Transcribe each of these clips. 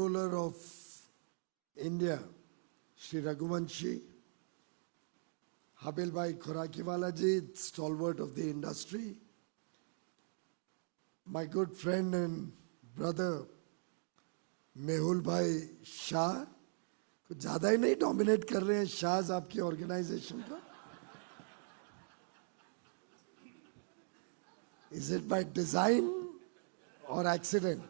Comptroller of India, Shri Raghuvanshi, Habil Bhai Khorakiwala ji, stalwart of the industry, my good friend and brother Mehul Bhai Shah, कुछ ज़्यादा ही नहीं dominate कर रहे हैं शाहज आपकी organization का? Is it by design or accident?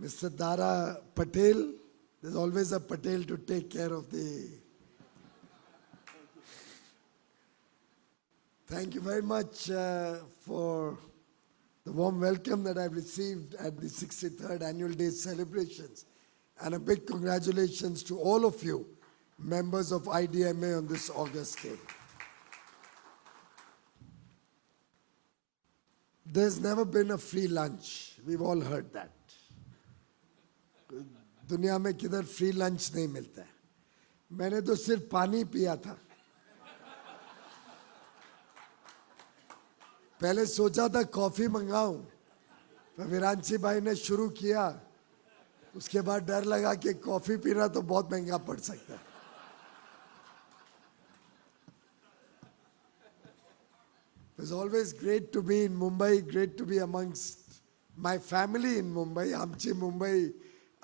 Mr. Dara Patel, there's always a Patel to take care of the... Thank you very much for the warm welcome that I've received at the 63rd Annual Day celebrations. And a big congratulations to all of you, members of IDMA on this August day. There's never been a free lunch. We've all heard that. दुनिया में किधर free lunch नहीं मिलता है. मैंने तो सिर्फ पानी पिया था. पहले सोचा था कॉफी मंगाऊं, पर विरांची भाई ने शुरू किया. उसके बाद डर लगा कि कॉफी पीना तो बहुत महंगा पड़ सकता है. It's always great to be in Mumbai, great to be amongst my family in Mumbai. Amchi Mumbai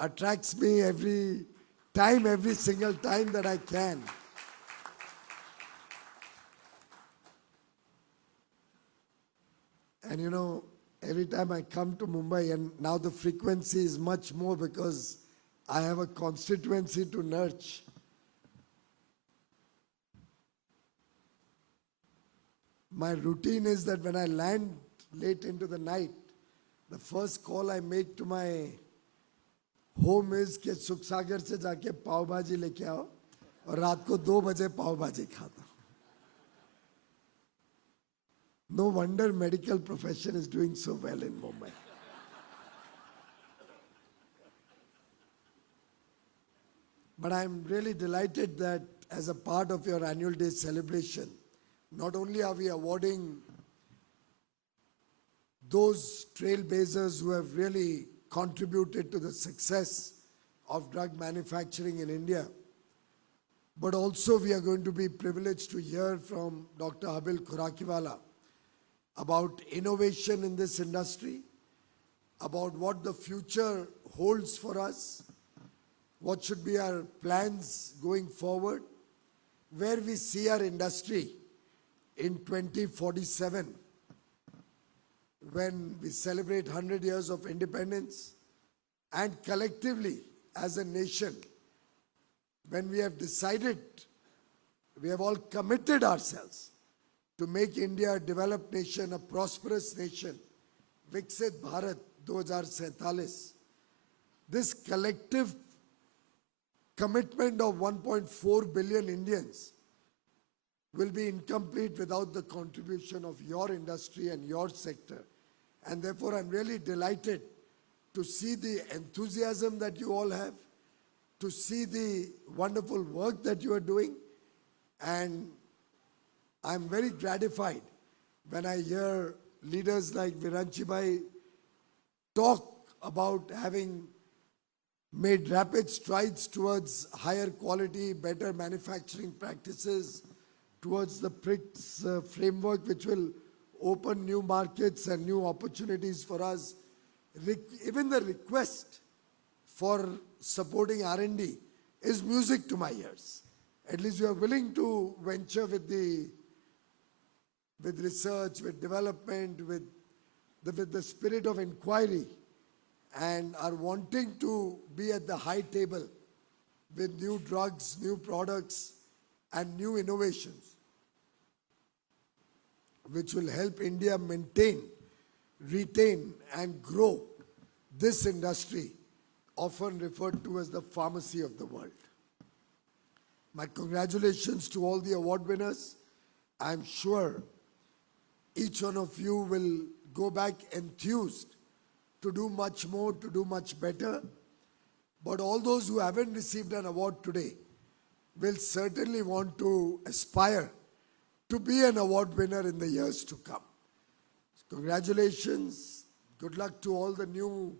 attracts me every time, every single time that I can. And you know, every time I come to Mumbai, and now the frequency is much more because I have a constituency to nurture. My routine is that when I land late into the night, the first call I make to my home is कि सुखसागर से जाके पाव भाजी लेके आओ और रात को 2 बजे पाव भाजी खाता हूँ. No wonder medical profession is doing so well in Mumbai. But I'm really delighted that as a part of your annual day celebration, not only are we awarding those trailblazers who have really contributed to the success of drug manufacturing in India, but also we are going to be privileged to hear from Dr. Habil Khorakiwala about innovation in this industry, about what the future holds for us, what should be our plans going forward, where we see our industry in 2047, when we celebrate 100 years of independence, and collectively as a nation, when we have decided, we have all committed ourselves to make India a developed nation, a prosperous nation, Viksit Bharat 2047. This collective commitment of 1.4 billion Indians will be incomplete without the contribution of your industry and your sector. And therefore, I'm really delighted to see the enthusiasm that you all have, to see the wonderful work that you are doing. And I'm very gratified when I hear leaders like Viranchi Bhai talk about having made rapid strides towards higher quality, better manufacturing practices, towards the PRICS framework, which will open new markets and new opportunities for us. Even the request for supporting R&D is music to my ears. At least you are willing to venture with research, with development, with the spirit of inquiry, and are wanting to be at the high table with new drugs, new products, and new innovations, which will help India maintain, retain, and grow this industry, often referred to as the pharmacy of the world. My congratulations to all the award winners. I'm sure each one of you will go back enthused to do much more, to do much better. But all those who haven't received an award today will certainly want to aspire to be an award winner in the years to come. Congratulations. Good luck to all the new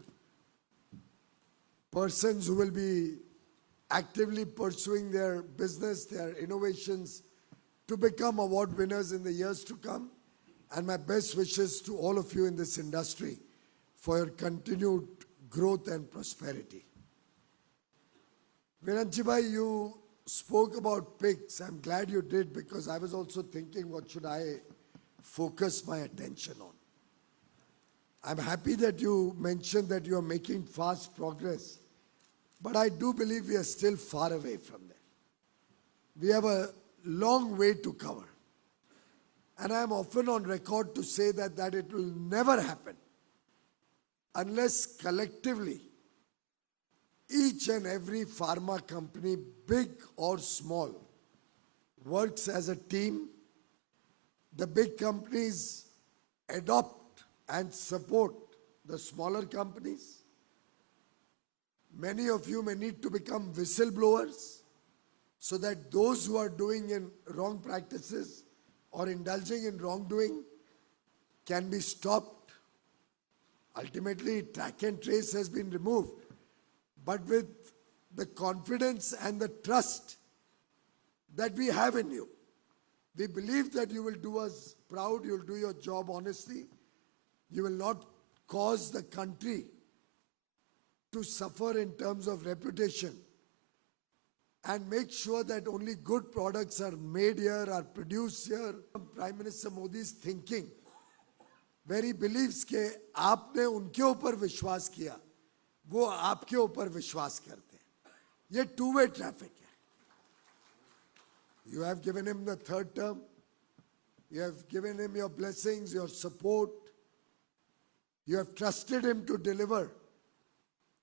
persons who will be actively pursuing their business, their innovations to become award winners in the years to come. And my best wishes to all of you in this industry for your continued growth and prosperity. Viranchibhai, you spoke about pigs. I'm glad you did, because I was also thinking, what should I focus my attention on? I'm happy that you mentioned that you are making fast progress, but I do believe we are still far away from there. We have a long way to cover. And I am often on record to say that it will never happen unless collectively each and every pharma company, big or small, works as a team. The big companies adopt and support the smaller companies. Many of you may need to become whistleblowers so that those who are doing in wrong practices or indulging in wrongdoing can be stopped. Ultimately, track and trace has been removed, but with the confidence and the trust that we have in you, we believe that you will do us proud, you will do your job honestly, you will not cause the country to suffer in terms of reputation, and make sure that only good products are made here, are produced here. Prime Minister Modi's thinking, where he believes कि आपने उनके ऊपर विश्वास किया, वो आपके ऊपर विश्वास करते हैं. ये two-way traffic है. You have given him the third term. You have given him your blessings, your support. You have trusted him to deliver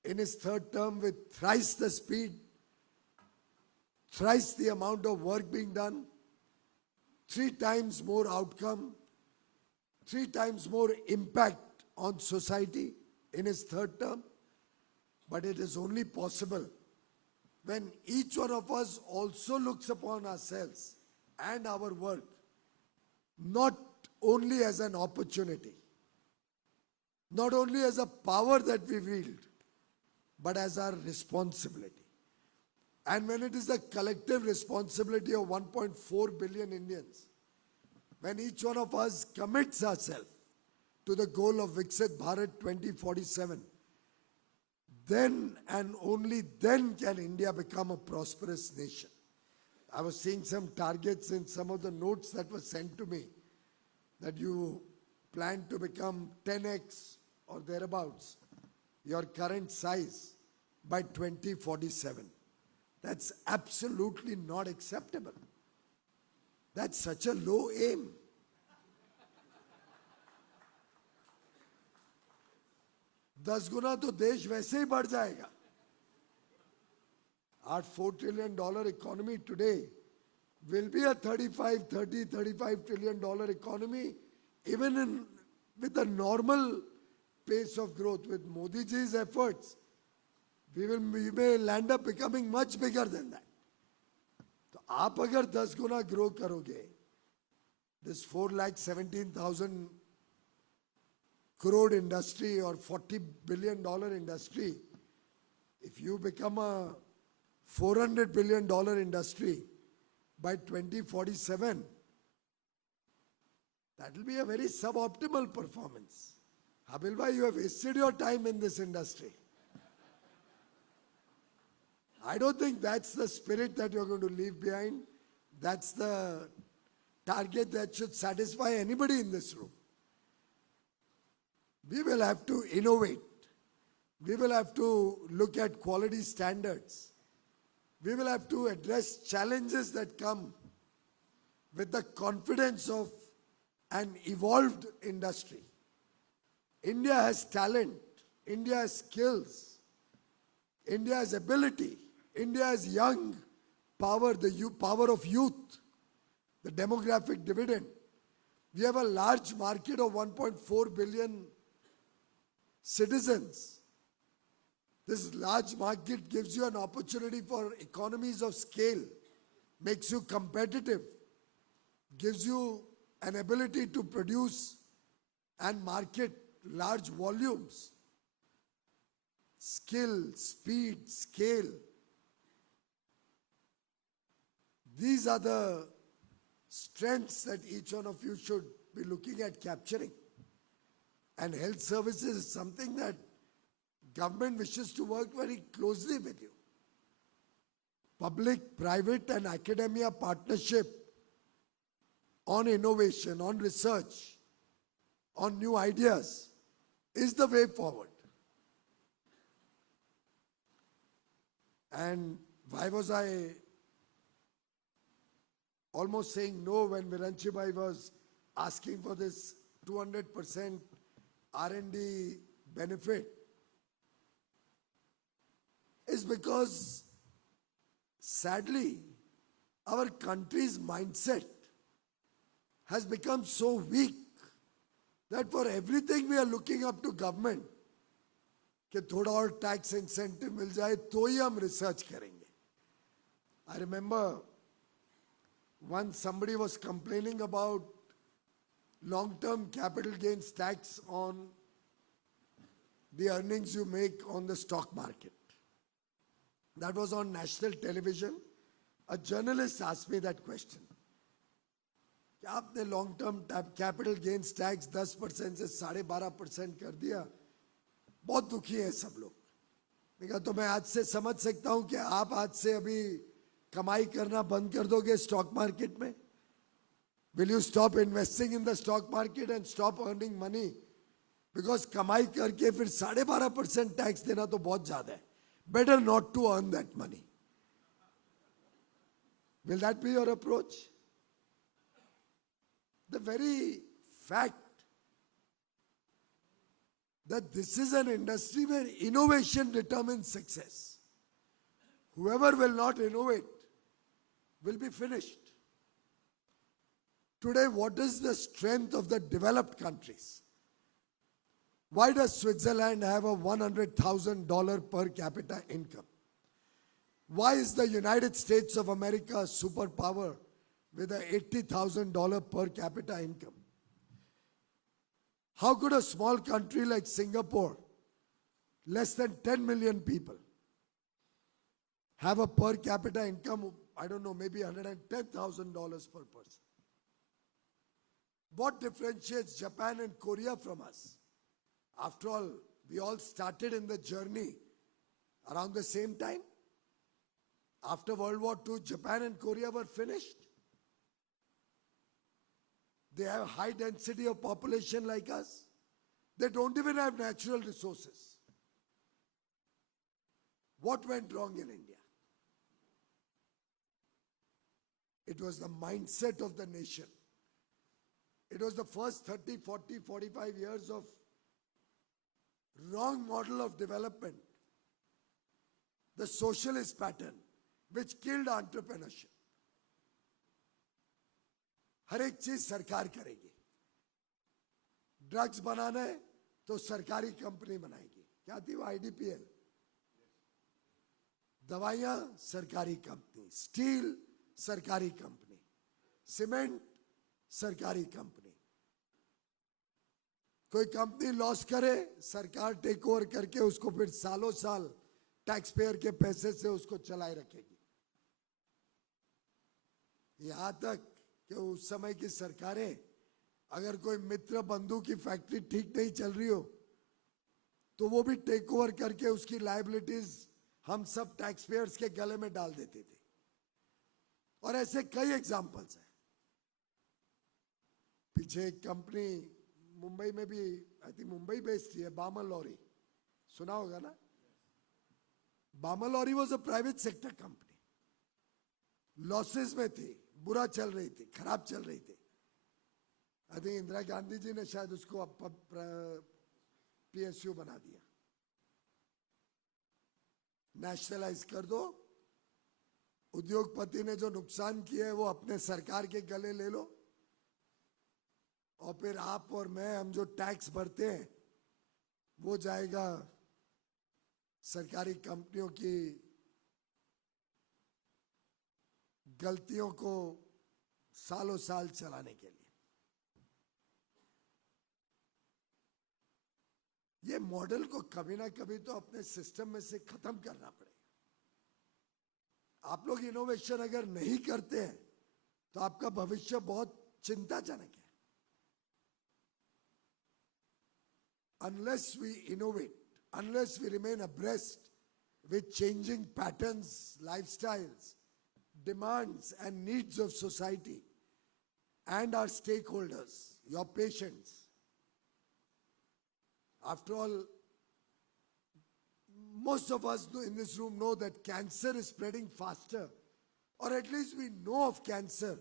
in his third term with thrice the speed, thrice the amount of work being done, 3 times more outcome, 3 times more impact on society in his third term. But it is only possible when each one of us also looks upon ourselves and our work not only as an opportunity, not only as a power that we wield, but as our responsibility. And when it is the collective responsibility of 1.4 billion Indians, when each one of us commits ourselves to the goal of Viksit Bharat 2047, then and only then can India become a prosperous nation. I was seeing some targets in some of the notes that were sent to me, that you plan to become 10x or thereabouts your current size by 2047. That's absolutely not acceptable. That's such a low aim. दस गुना तो देश वैसे ही बढ़ जाएगा. Our $4 trillion economy today will be a 35 trillion dollar economy, even with a normal pace of growth. With Modi ji's efforts, we may land up becoming much bigger than that. तो आप अगर 10 गुना grow करोगे, this 4,17,000 crore industry or $40 billion industry, if you become a $400 billion industry by 2047, that will be a very suboptimal performance. Habil bhai, you have wasted your time in this industry. I don't think that's the spirit that you're going to leave behind. That's the target that should satisfy anybody in this room. We will have to innovate. We will have to look at quality standards. We will have to address challenges that come with the confidence of an evolved industry. India has talent. India has skills. India has ability. India has young power, the power of youth, the demographic dividend. We have a large market of 1.4 billion citizens. This large market gives you an opportunity for economies of scale, makes you competitive, gives you an ability to produce and market large volumes. Skill, speed, scale. These are the strengths that each one of you should be looking at capturing. And health services is something that government wishes to work very closely with you. Public, private and academia partnership on innovation, on research, on new ideas is the way forward. And why was I almost saying no when Viranchi Bhai was asking for this 200% R&D benefit? Is because sadly our country's mindset has become so weak that for everything we are looking up to government कि थोड़ा और tax incentive मिल जाए तो ही हम research करेंगे. I remember once somebody was complaining about long-term capital gains tax on the earnings you make on the stock market. That was on national television. A journalist asked me that question. कि आपने long-term capital gains tax 10% से 12.5% कर दिया. बहुत दुखी है सब लोग. मैं कहा तो मैं आज से समझ सकता हूं कि आप आज से अभी कमाई करना बंद कर दोगे स्टॉक मार्केट में. Will you stop investing in the stock market and stop earning money? Because कमाई करके फिर 12.5% टैक्स देना तो बहुत ज्यादा है. Better not to earn that money. Will that be your approach? The very fact that this is an industry where innovation determines success. Whoever will not innovate will be finished. Today, what is the strength of the developed countries? Why does Switzerland have a $100,000 per capita income? Why is the United States of America a superpower with a $80,000 per capita income? How could a small country like Singapore, less than 10 million people, have a per capita income of, I don't know, maybe $110,000 per person? What differentiates Japan and Korea from us? After all, we all started in the journey around the same time. After World War II, Japan and Korea were finished. They have high density of population like us. They don't even have natural resources. What went wrong in India? It was the mindset of the nation. It was the first 30, 40, 45 years of wrong model of development. The socialist pattern, which killed entrepreneurship. हर एक चीज सरकार करेगी. Drugs बनाना है तो सरकारी company बनाएगी. क्या थी वो IDPL? दवाइयां सरकारी कंपनी, स्टील सरकारी कंपनी, सीमेंट सरकारी कंपनी. कोई कंपनी लॉस करे, सरकार टेक ओवर करके उसको फिर सालों साल टैक्स पेयर के पैसे से उसको चलाए रखेगी. यहां तक कि उस समय की सरकारें अगर कोई मित्र बंधु की फैक्ट्री ठीक नहीं चल रही हो तो वो भी टेक ओवर करके उसकी लायबिलिटीज हम सब टैक्स पेयर्स के गले में डाल देते थे. और ऐसे कई एग्जांपल्स हैं. पीछे एक कंपनी मुंबई में भी, आई थिंक मुंबई बेस्ड है, बामल लॉरी, सुना होगा ना. Balmer Lawrie was a private sector company. Losses में थी, बुरा चल रही थी, खराब चल रही थी. आई थिंक इंदिरा गांधी जी ने शायद उसको PSU बना दिया. नेशनलाइज कर दो, उद्योगपति ने जो नुकसान किया है वो अपने सरकार के गले ले लो, और फिर आप और मैं, हम जो टैक्स भरते हैं वो जाएगा सरकारी कंपनियों की गलतियों को सालों साल चलाने के लिए. ये मॉडल को कभी ना कभी तो अपने सिस्टम में से खत्म करना पड़ेगा। आप लोग इनोवेशन अगर नहीं करते हैं तो आपका भविष्य बहुत चिंताजनक है। Unless we innovate, unless we remain abreast with changing patterns, lifestyles, demands and needs of society and our stakeholders, your patients. After all, most of us in this room know that cancer is spreading faster, or at least we know of cancer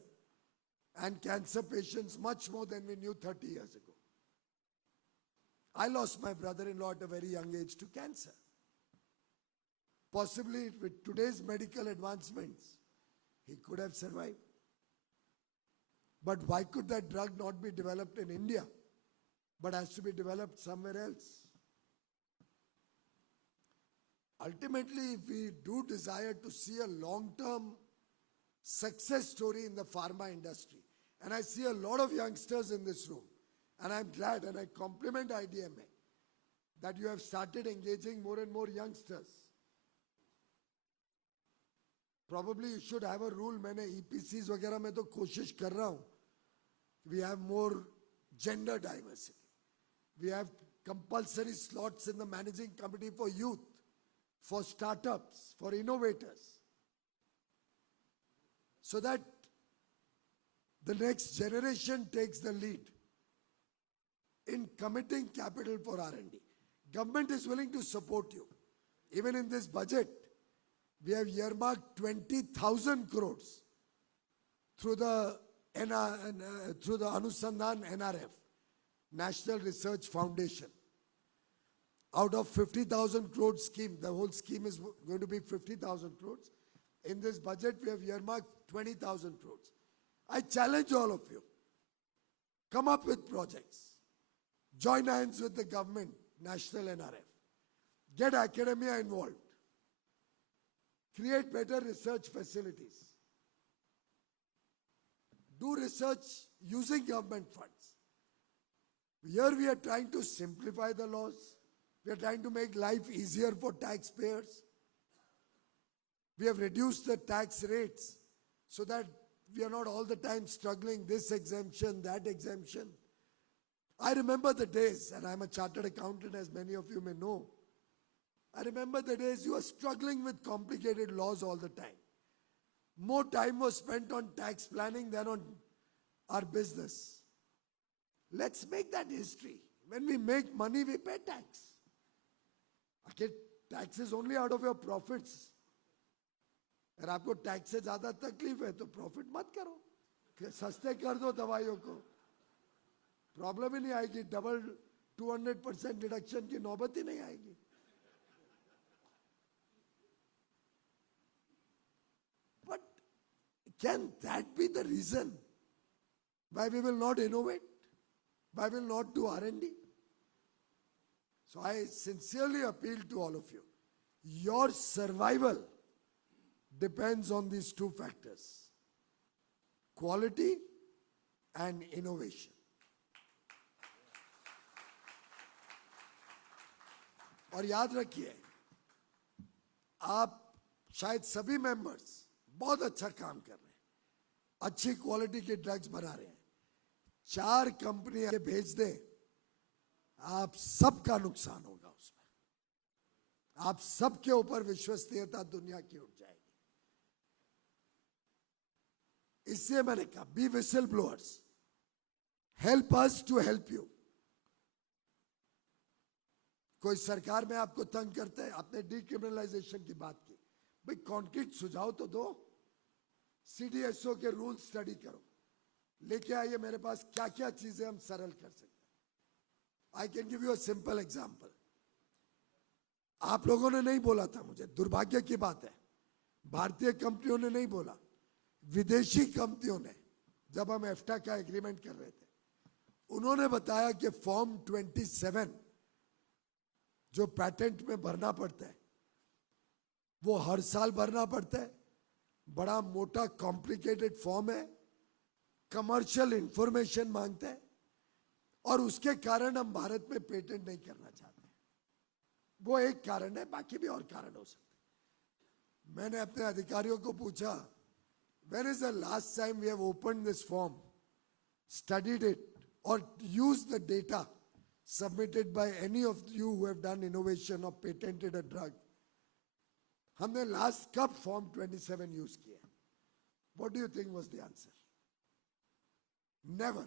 and cancer patients much more than we knew 30 years ago. I lost my brother-in-law at a very young age to cancer. Possibly with today's medical advancements, he could have survived. But why could that drug not be developed in India, but has to be developed somewhere else? Ultimately, if we do desire to see a long-term success story in the pharma industry, and I see a lot of youngsters in this room, and I'm glad and I compliment IDMA that you have started engaging more and more youngsters. Probably you should have a rule. मैंने EPCs वगैरह में तो कोशिश कर रहा हूँ. We have more gender diversity. We have compulsory slots in the managing committee for youth, for startups, for innovators, so that the next generation takes the lead in committing capital for R&D. Government is willing to support you. Even in this budget, we have earmarked 20,000 crores through the Anusandhan NRF, National Research Foundation. Out of 50,000 crores scheme, the whole scheme is going to be 50,000 crores. In this budget, we have earmarked 20,000 crores. I challenge all of you, come up with projects. Join hands with the government, National NRF. Get academia involved. Create better research facilities. Do research using government funds. Here we are trying to simplify the laws. We are trying to make life easier for taxpayers. We have reduced the tax rates so that we are not all the time struggling this exemption, that exemption. I remember the days, and I'm a chartered accountant, as many of you may know. I remember the days you were struggling with complicated laws all the time. More time was spent on tax planning than on our business. Let's make that history. When we make money, we pay tax. Okay, tax is only out of your profits. अगर आपको tax से ज्यादा तकलीफ है तो profit मत करो, सस्ते कर दो दवाइयों को, प्रॉब्लम ही नहीं आएगी. डबल 200% डिडक्शन की नौबत ही नहीं आएगी. But can that be the reason why we will not innovate, why we will not do R&D? So I sincerely appeal to all of you. Your survival depends on these two factors: quality and innovation. और याद रखिए, आप शायद सभी members बहुत अच्छा काम कर रहे हैं, अच्छी क्वालिटी के ड्रग्स बना रहे हैं. 4 कंपनियां भेज दें, आप सबका नुकसान होगा उसमें. आप सबके ऊपर विश्वसनीयता दुनिया की उठ जाएगी. इसलिए मैंने कहा, be whistle blowers, help us to help you. कोई सरकार में आपको तंग करता है, आपने डीक्रिमिनलाइजेशन की बात की, भाई कॉन्क्रीट सुझाव तो दो. सीडीएसओ के रूल स्टडी करो, लेके आइए मेरे पास क्या क्या चीजें हम सरल कर सकते हैं. I can give you a simple example. आप लोगों ने नहीं बोला था, मुझे दुर्भाग्य की बात है, भारतीय कंपनियों ने नहीं बोला, विदेशी कंपनियों ने. जब हम एफ्टा का एग्रीमेंट कर रहे थे, उन्होंने बताया कि फॉर्म 27 जो पैटेंट में भरना पड़ता है, वो हर साल भरना पड़ता है. बड़ा मोटा कॉम्प्लिकेटेड फॉर्म है, कमर्शियल इंफॉर्मेशन मांगता है, और उसके कारण हम भारत में पेटेंट नहीं करना चाहते. वो एक कारण है, बाकी भी और कारण हो सकते हैं। मैंने अपने अधिकारियों को पूछा, when is the last time we have opened this form, studied it, or used the data submitted by any of you who have done innovation or patented a drug? हमने लास्ट कब फॉर्म 27 यूज किया? What do you think was the answer? Never.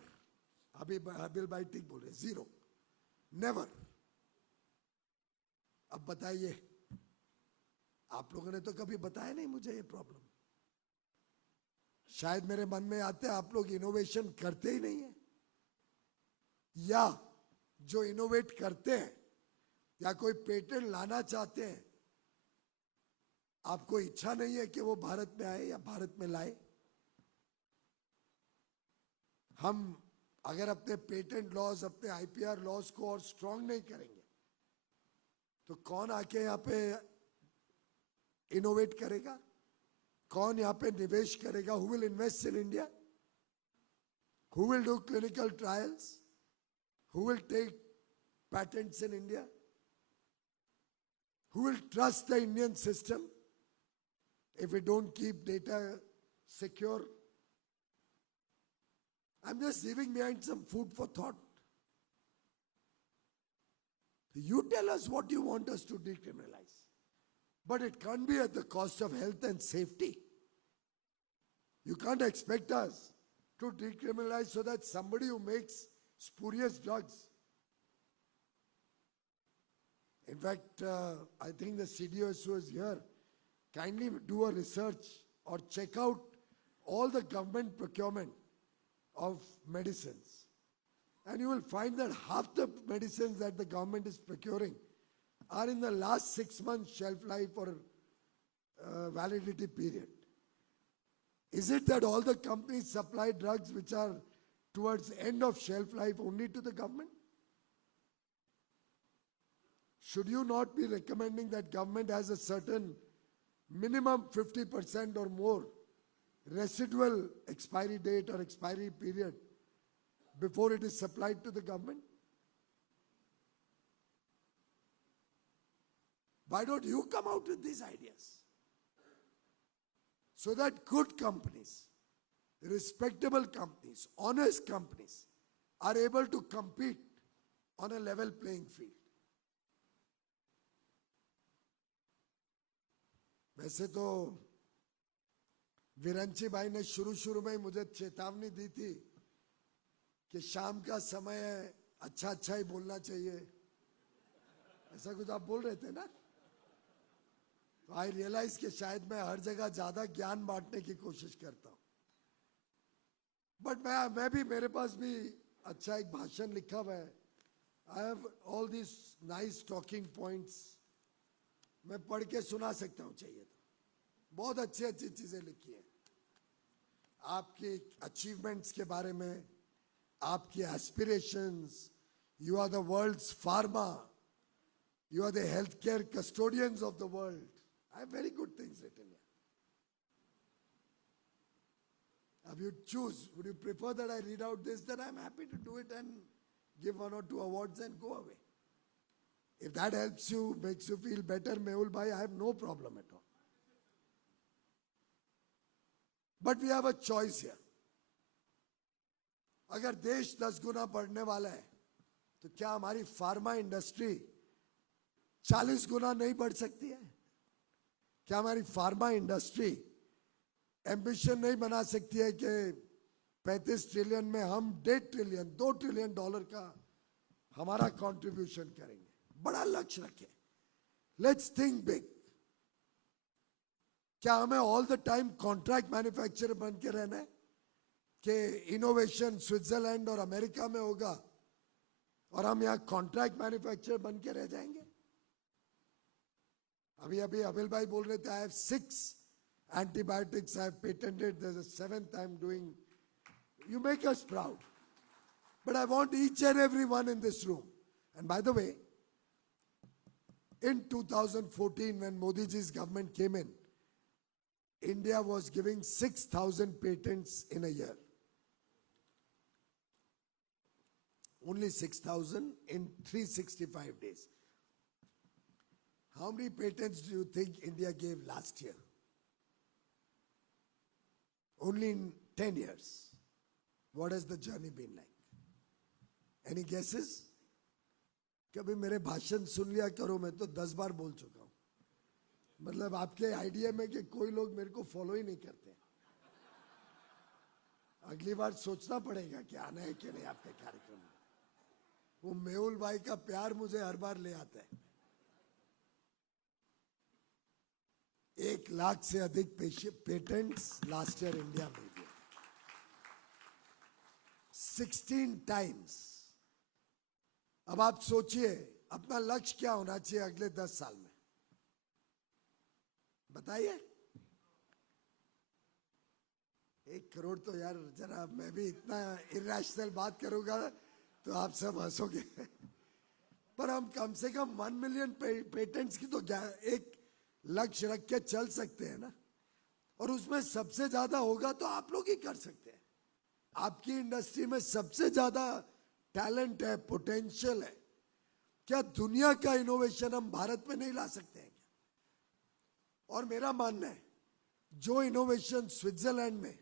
अभी bill भाई ठीक बोल रहे, zero, never. अब बताइए, आप लोगों ने तो कभी बताया नहीं मुझे ये प्रॉब्लम। शायद मेरे मन में आते आप लोग इनोवेशन करते ही नहीं है, या जो इनोवेट करते हैं या कोई पेटेंट लाना चाहते हैं, आपको इच्छा नहीं है कि वो भारत में आए या भारत में लाए। हम अगर अपने पेटेंट लॉज, अपने आईपीआर लॉज को और स्ट्रांग नहीं करेंगे, तो कौन आके यहाँ पे इनोवेट करेगा? कौन यहाँ पे निवेश करेगा? Who will invest in India? Who will do clinical trials? Who will take patents in India? Who will trust the Indian system if we don't keep data secure? I'm just leaving behind some food for thought. You tell us what you want us to decriminalize. But it can't be at the cost of health and safety. You can't expect us to decriminalize so that somebody who makes spurious drugs. In fact, I think the CDOS who is here, kindly do a research or check out all the government procurement of medicines. And you will find that half the medicines that the government is procuring are in the last 6 months shelf life or validity period. Is it that all the companies supply drugs which are towards end of shelf life only to the government? Should you not be recommending that government has a certain minimum 50% or more residual expiry date or expiry period before it is supplied to the government? Why don't you come out with these ideas? So that good companies, respectable companies, honest companies are able to compete on a level playing field. वैसे तो विरंची भाई ने शुरू में मुझे चेतावनी दी थी कि शाम का समय है, अच्छा ही बोलना चाहिए, ऐसा कुछ आप बोल रहे थे ना? तो आई रियलाइज कि शायद मैं हर जगह ज्यादा ज्ञान बांटने की कोशिश करता हूं। बट मैं भी, मेरे पास भी अच्छा एक भाषण लिखा हुआ है। I have all this nice talking points, मैं पढ़ के सुना सकता हूं चाहिए तो। बहुत अच्छी चीजें लिखी हैं आपके अचीवमेंट्स के बारे में, आपकी aspirations. You are the world's pharma, you are the health care custodians of the world. I have very good things written here. If you choose, would you prefer that I read out this? Then I'm happy to do it and give 1 or 2 awards and go away. If that helps you, makes you feel better, Mehul bhai, I have no problem at all. But we have a choice here. अगर देश 10 गुना बढ़ने वाला है, तो क्या हमारी pharma industry 40 गुना नहीं बढ़ सकती है? क्या हमारी फार्मा इंडस्ट्री एम्बिशन नहीं बना सकती है कि 35 ट्रिलियन में हम 1.5 ट्रिलियन, 2 ट्रिलियन डॉलर का हमारा कंट्रीब्यूशन करेंगे? बड़ा लक्ष्य रखें, लेट्स थिंक बिग। क्या हमें all the time contract manufacturer बन के रहना है कि इनोवेशन स्विट्जरलैंड और अमेरिका में होगा और हम यहाँ कॉन्ट्रैक्ट मैन्युफैक्चरर बन के रह जाएंगे? अभी अबिल भाई बोल रहे थे, I have 6 antibiotics I have patented. There's a 7th I'm doing. You make us proud. But I want each and every one in this room. And by the way, in 2014, when Modi ji's government came in, India was giving 6,000 patents in a year. Only 6,000 in 365 days. How many patents do you think India gave last year? Only in 10 years. What has the journey been like? Any guesses? कभी मेरे भाषण सुन लिया करो, मैं तो 10 बार बोल चुका हूं. मतलब आपके आइडिया में कि कोई लोग मेरे को फॉलो ही नहीं करते. अगली बार सोचना पड़ेगा कि आना है कि नहीं आपके कार्यक्रम में. वो मेहुल भाई का प्यार मुझे हर बार ले आता है. 1 लाख से अधिक पेटेंट्स लास्ट ईयर इंडिया में दिए. 16 टाइम्स. अब आप सोचिए अपना लक्ष्य क्या होना चाहिए अगले 10 साल में, बताइए. 1 करोड़ तो यार जरा, मैं भी इतना इरेशनल बात करूंगा तो आप सब हंसोगे. पर हम कम से कम 1 मिलियन पेटेंट्स की तो एक लक्ष्य रख के चल सकते हैं ना. और उसमें सबसे ज्यादा होगा तो आप लोग ही कर सकते हैं. आपकी इंडस्ट्री में सबसे ज्यादा टैलेंट है, पोटेंशियल है. क्या दुनिया का इनोवेशन हम भारत में नहीं ला सकते हैं क्या? और मेरा मानना है जो इनोवेशन स्विट्जरलैंड में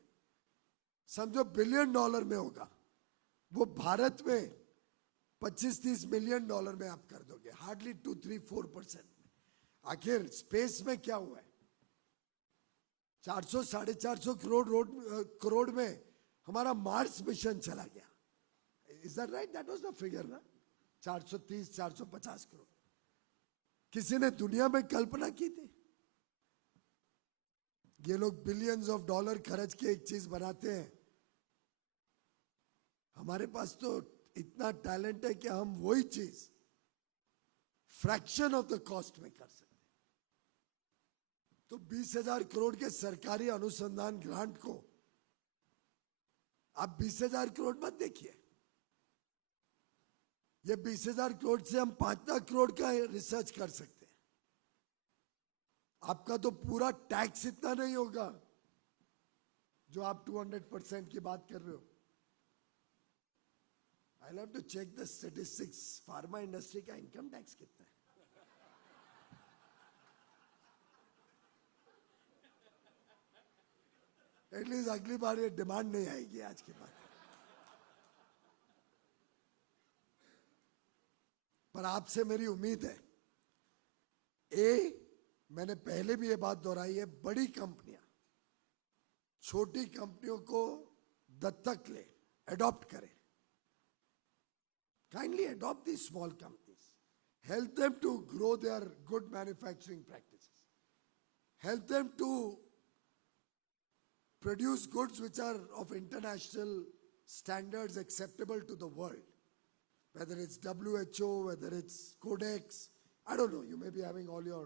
समझो $1 बिलियन में होगा, वो भारत में $25-30 मिलियन में आप कर दोगे. हार्डली 2-3-4%. आखिर स्पेस में क्या हुआ है? 400-450 करोड़ में हमारा मार्स मिशन चला गया. Is that right? That was the figure, ना? 430-450 करोड़. किसी ने दुनिया में कल्पना की थी? ये लोग बिलियंस ऑफ डॉलर खर्च के एक चीज बनाते हैं. हमारे पास तो इतना टैलेंट है कि हम वही चीज फ्रैक्शन ऑफ द कॉस्ट में कर सकते हैं. तो 20,000 करोड़ के सरकारी अनुसंधान ग्रांट को आप 20,000 करोड़ मत देखिए. ये 20,000 करोड़ से हम 5 लाख करोड़ का रिसर्च कर सकते हैं. आपका तो पूरा टैक्स इतना नहीं होगा जो आप 200% की बात कर रहे हो. I'll have to check the statistics. Pharma industry का इनकम टैक्स कितना है? एटलीस्ट अगली बार ये डिमांड नहीं आएगी आज के बाद. पर आपसे मेरी उम्मीद है, मैंने पहले भी ये बात दोहराई है, बड़ी कंपनियां छोटी कंपनियों को दत्तक ले, अडॉप्ट करें. Kindly adopt these small companies. Help them to grow their good manufacturing practices. Help them to produce goods which are of international standards acceptable to the world. Whether it's WHO, whether it's Codex, I don't know, you may be having all your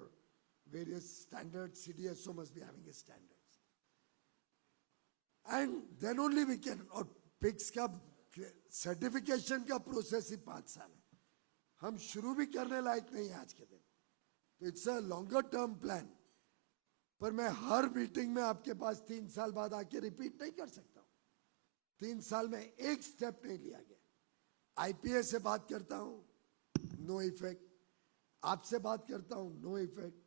various standards, CDSO must be having its standards. And then only we can, or PICS का certification का process ही 5 साल है. हम शुरू भी करने लायक नहीं है आज के दिन. तो it's a longer term plan. पर मैं हर मीटिंग में आपके पास 3 साल बाद आके रिपीट नहीं कर सकता हूं. 3 साल में एक स्टेप नहीं लिया गया. आईपीए से बात करता हूं, नो इफेक्ट. आपसे बात करता हूं, no effect.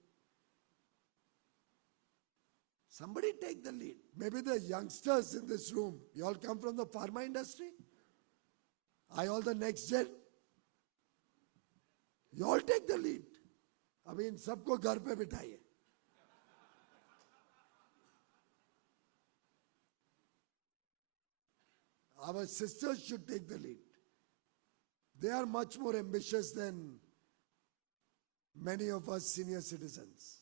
Somebody take the lead. Maybe the youngsters in this room, you all come from the pharma industry? Are you all the next gen? You all take the lead. अभी इन सबको घर पे बिठाइए. Our sisters should take the lead. They are much more ambitious than many of us senior citizens.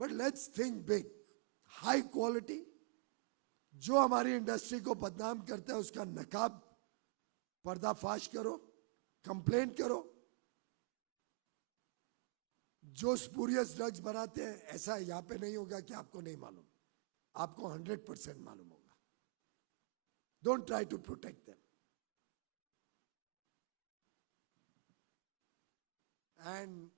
But let's think big. High quality. जो हमारी industry को बदनाम करता है उसका नकाब पर्दाफाश करो, कंप्लेंट करो. जो स्पूरियस ड्रग्स बनाते हैं, ऐसा यहां पे नहीं होगा कि आपको नहीं मालूम. आपको 100% मालूम होगा. Don't try to protect them. And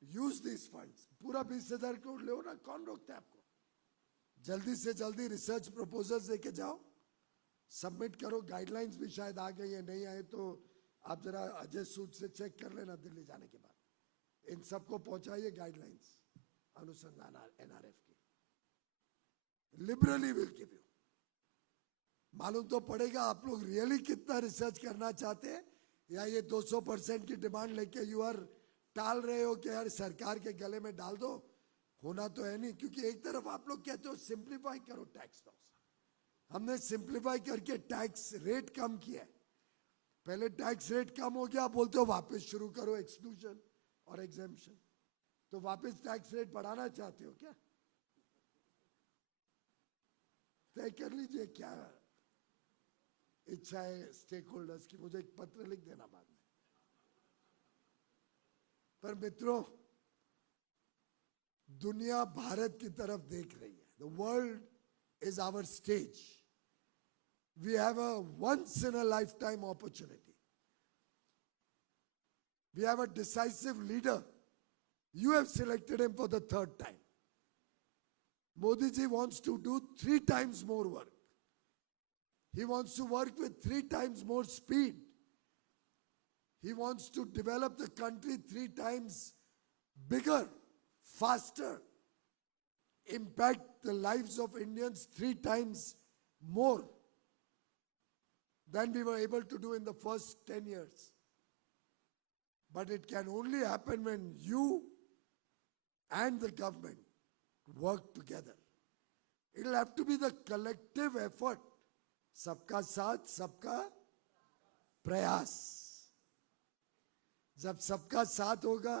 use these funds. पूरा 20,000 करोड़ ले ना, कौन रोकता है आपको? जल्दी से जल्दी रिसर्च प्रपोजल्स लेके जाओ, सबमिट करो. गाइडलाइंस भी शायद आ गई है, नहीं आए तो आप जरा अजय सूद से चेक कर लेना दिल्ली जाने के बाद, इन सबको पहुंचाइए गाइडलाइंस अनुसंधान एनआरएफ की, लिबरली विल गिव यू। मालूम तो पड़ेगा आप लोग रियली कितना रिसर्च करना चाहते हैं, या ये 200% की डिमांड लेके यू आर टाल रहे हो कि यार सरकार के गले में डाल दो। होना तो है नहीं, क्योंकि एक तरफ आप लोग कहते हो सिंप्लीफाई करो टैक्स लॉस, हमने सिंप्लीफाई करके टैक्स रेट कम किया है। पहले टैक्स रेट कम हो गया, बोलते हो वापस शुरू करो एक्सक्लूजन और एग्जेम्पशन, तो वापस टैक्स रेट बढ़ाना चाहते हो क्या? तय कर लीजिए क्या इच्छा है स्टेक होल्डर्स की, मुझे एक पत्र लिख देना बाद में। पर मित्रों, दुनिया भारत की तरफ देख रही है। The world is our stage. We have a once in a lifetime opportunity. We have a decisive leader. You have selected him for the third time. Modi ji wants to do 3 times more work. He wants to work with 3 times more speed. He wants to develop the country 3 times bigger, faster, impact the lives of Indians 3 times more than we were able to do in the first 10 years. But it can only happen when you and the government work together. It will have to be the collective effort. सबका साथ, सबका प्रयास. जब सबका साथ होगा,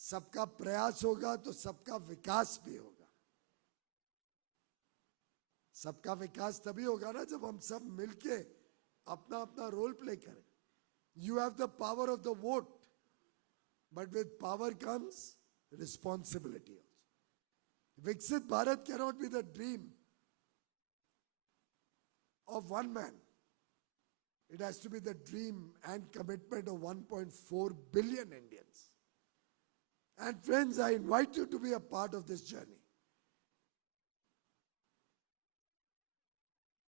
सबका प्रयास होगा, तो सबका विकास भी होगा. सबका विकास तभी होगा ना जब हम सब मिलके अपना अपना रोल प्ले करें. You have the power of the vote, but with power comes responsibility also. Viksit Bharat cannot be the dream of one man. It has to be the dream and commitment of 1.4 billion Indians. And friends, I invite you to be a part of this journey.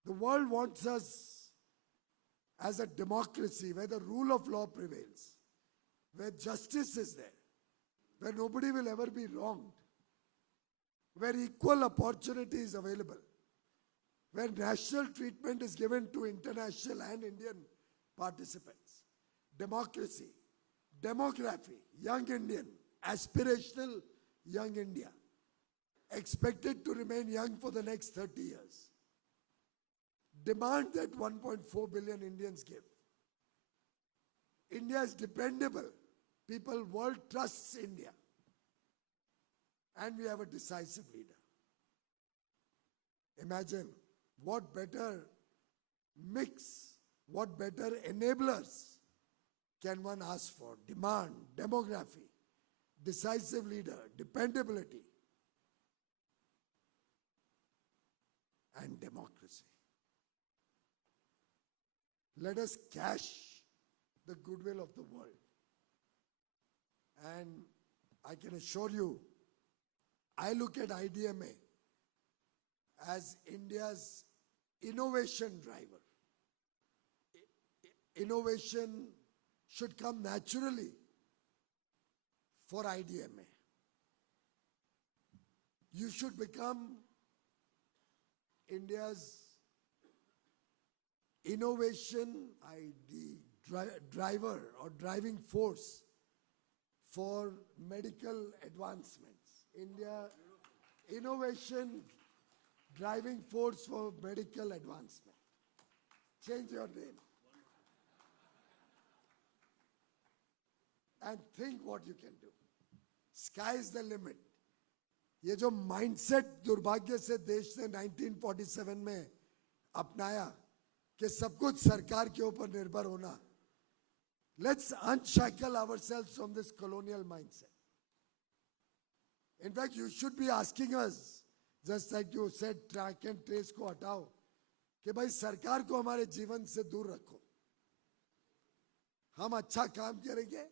The world wants us as a democracy where the rule of law prevails, where justice is there, where nobody will ever be wronged, where equal opportunity is available, where national treatment is given to international and Indian participants. Democracy, demography, young Indian, aspirational young India, expected to remain young for the next 30 years. Demand that 1.4 billion Indians give. India is dependable. People, world trusts India. And we have a decisive leader. Imagine what better mix, what better enablers can one ask for? Demand, demography, decisive leader, dependability, and democracy. Let us cash the goodwill of the world. And I can assure you, I look at IDMA as India's innovation driver. Innovation should come naturally for IDMA. You should become India's innovation driver or driving force for medical advancements. India innovation driving force for medical advancement. Change your name. And think what you can do. Sky is the limit. ये जो mindset दुर्भाग्य से देश ने 1947 में अपनाया कि सब कुछ सरकार के ऊपर निर्भर होना. Let's unshackle ourselves from this colonial mindset. In fact, you should be asking us, just like you said, track and trace को हटाओ, कि भाई सरकार को हमारे जीवन से दूर रखो. हम अच्छा काम करेंगे,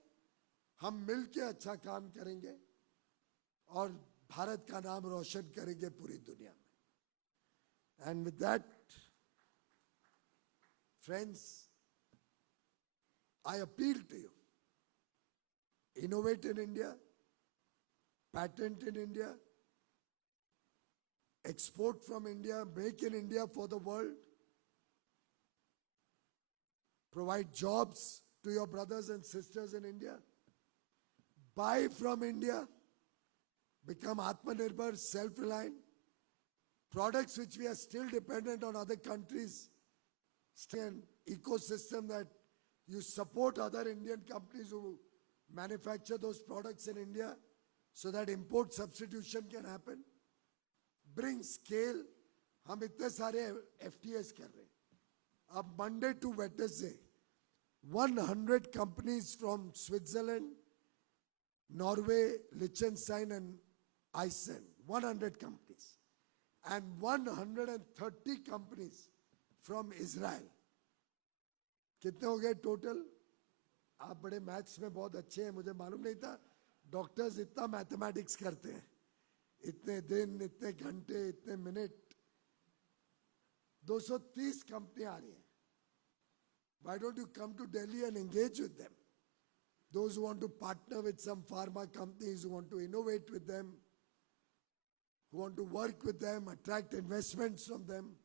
हम मिलके अच्छा काम करेंगे और भारत का नाम रोशन करेंगे पूरी दुनिया में. And with that, friends, I appeal to you. Innovate in India, patent in India, export from India, make in India for the world, provide jobs to your brothers and sisters in India, buy from India, become Atmanirbhar, self-reliant, products which we are still dependent on other countries, an ecosystem that you support other Indian companies who manufacture those products in India so that import substitution can happen. Bring scale. हम इतने सारे FTAs कर रहे हैं. अब Monday to Wednesday, 100 companies from Switzerland, Norway, Liechtenstein and Iceland, 100 companies, and 130 companies from Israel. कितने हो गए टोटल? आप बड़े मैथ्स में बहुत अच्छे हैं, मुझे मालूम नहीं था डॉक्टर्स इतना मैथमेटिक्स करते हैं. इतने दिन, इतने घंटे, इतने मिनट. 230 कंपनियां आ रही हैं. Why don't you come to Delhi and engage with them? Those who want to partner with some pharma companies, who want to innovate with them, who want to work with them, attract investments from them.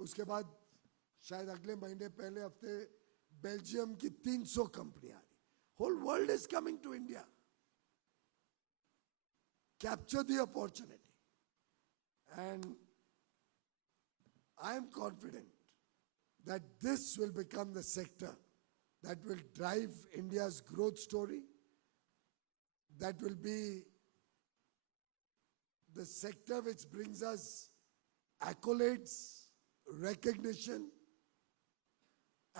उसके बाद शायद अगले महीने पहले हफ्ते Belgium की 300 कंपनियां आ रही. Whole world is coming to India. Capture the opportunity. And I am confident that this will become the sector that will drive India's growth story, that will be the sector which brings us accolades, recognition,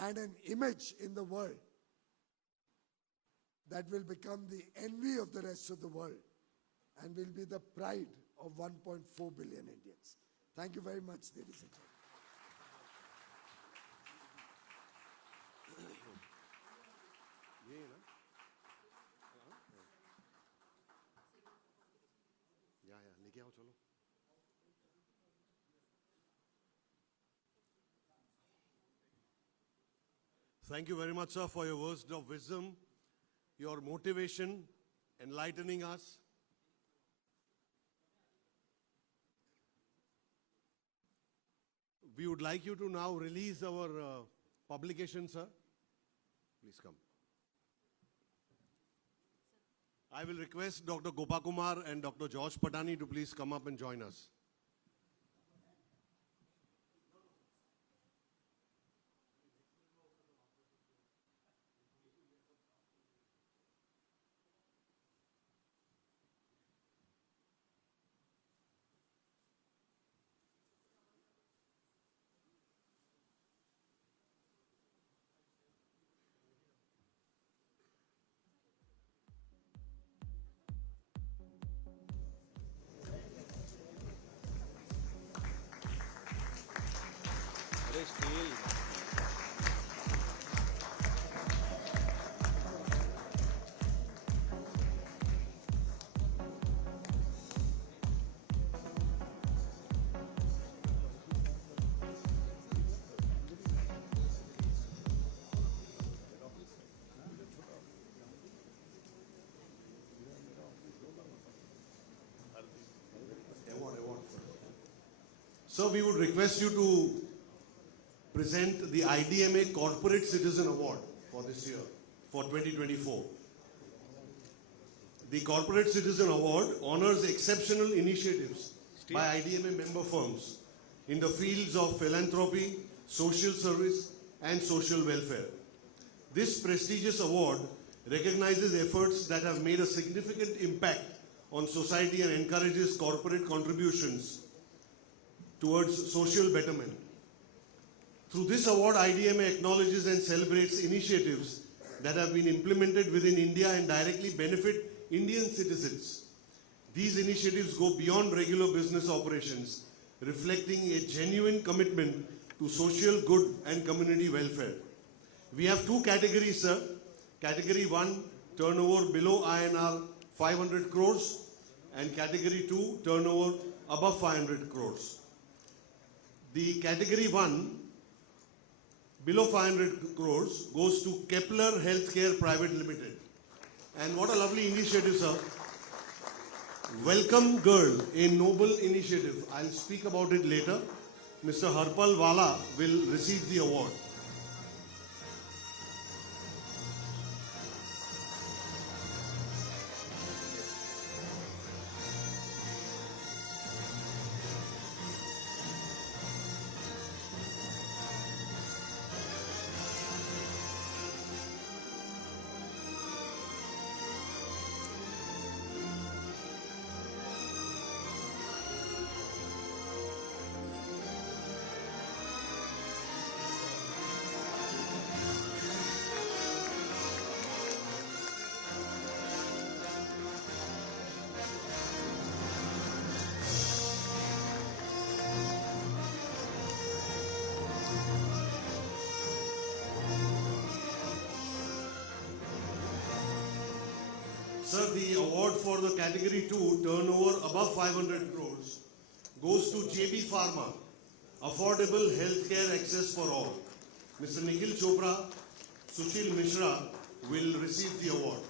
and an image in the world that will become the envy of the rest of the world and will be the pride of 1.4 billion Indians. Thank you very much, ladies and gentlemen. Thank you very much, sir, for your words of wisdom, your motivation, enlightening us. We would like you to now release our publication, sir. Please come. I will request Dr. Gopakumar and Dr. George Patani to please come up and join us. Sir, we would request you to present the IDMA Corporate Citizen Award for this year, for 2024. The Corporate Citizen Award honors exceptional initiatives by IDMA member firms in the fields of philanthropy, social service, and social welfare. This prestigious award recognizes efforts that have made a significant impact on society and encourages corporate contributions towards social betterment. Through this award, IDMA acknowledges and celebrates initiatives that have been implemented within India and directly benefit Indian citizens. These initiatives go beyond regular business operations, reflecting a genuine commitment to social good and community welfare. We have two categories, sir. Category 1, turnover below INR 500 crores, and Category 2, turnover above 500 crores. The Category 1, below 500 crores goes to Kepler Healthcare Private Limited. And what a lovely initiative, sir. Welcome Girl, a noble initiative. I'll speak about it later. Mr. Harpal Wala will receive the award. Sir, the award for the category 2, turnover above 500 crores, goes to JB Pharma, affordable healthcare access for all. Mr. Nikhil Chopra, Sushil Mishra will receive the award.